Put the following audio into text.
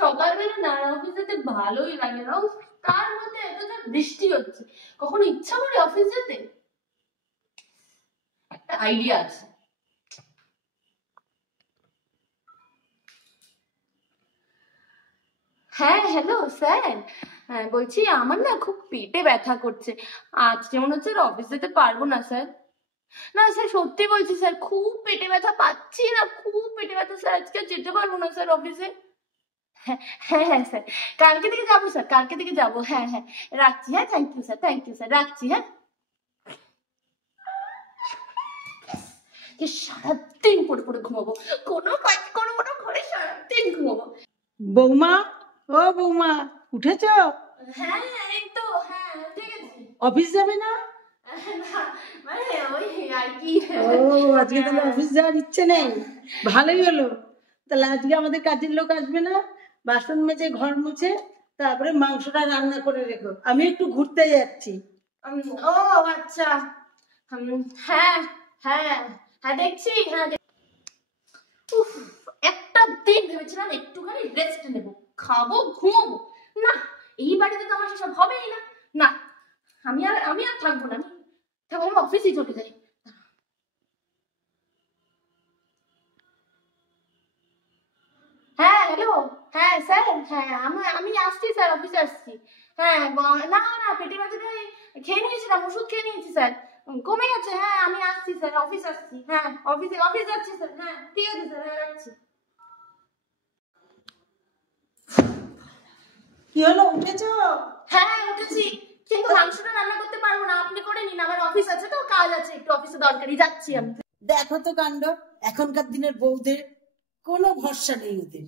সকালবেলা না অফিস যেতে ভালোই লাগে না, তার মধ্যে এতটা বৃষ্টি হচ্ছে, কখনো ইচ্ছা করে অফিস যেতে? একটা আইডিয়া আছে। হ্যাঁ হ্যালো স্যার, হ্যাঁ বলছি আমার না খুব পেটে ব্যথা করছে, আজকে মনে হচ্ছে অফিস যেতে পারবো না স্যার। না স্যার সত্যি বলছি স্যার, খুব পেটে ব্যথা পাচ্ছি না, খুব পেটে ব্যথা স্যার, আজকে যেতে পারবো না স্যার অফিসে। হ্যাঁ হ্যাঁ হ্যাঁ স্যার, কালকে থেকে যাবো স্যার, কালকে থেকে যাবো। হ্যাঁ হ্যাঁ রাখছি, হ্যাঁ thank you sir, thank you sir, রাখছি। হ্যাঁ সারাদিন পড়ে পড়ে ঘুমাবো, কোনো কাজ করবো না, ঘরে সারাদিন ঘুমাবো। বৌমা, ও বৌমা, উঠেছ? হ্যাঁ এই তো, হ্যাঁ উঠে গেছি। অফিস যাবে না? মানে ওই আর কি। ও আজকে তাহলে অফিস যাওয়ার ইচ্ছে নেই? ভালোই হলো। তাহলে আজকে আমাদের কাজের লোক আসবে না, বাসন মেজে ঘর মুছে তারপরে মাংসটা রান্না করে রেখো, আমি একটু ঘুরতে যাচ্ছি। ও আচ্ছা, হ্যাঁ হ্যাঁ হ্যাঁ দেখছি। হ্যাঁ উফ, একটা দিন ভেবেছিলাম একটুখানি রেস্ট নেব, খাবো ঘুমবো, না এই বাড়িতে তো আমার সেসব হবেই না। না আমি আর থাকবো না, আমি অফিসেই চলে যাই। হ্যাঁ হ্যালো, হ্যাঁ স্যার, হ্যাঁ আমি আসছি স্যার, অফিসে আসছি। হ্যাঁ না না পেটে ব্যথাটা খেয়ে নিয়েছিলাম, ওষুধ খেয়ে নিয়েছি স্যার, কমে গেছে। হ্যাঁ আমি আসছি স্যার, অফিস আসছি। হ্যাঁ অফিস যাচ্ছি স্যার। হ্যাঁ ঠিক আছে স্যার, হ্যাঁ রাখছি। কি হলো, উঠেছ? হ্যাঁ উঠেছি, কিন্তু মাংসটা রান্না করতে পারবো না, আপনি করে নিন, আমার অফিস আছে তো, কাজ আছে একটু অফিসে, দরকারি যাচ্ছি আমি। দেখো তো কাণ্ড, এখনকার দিনের বউদের কোনো ভরসা নেই ওদের।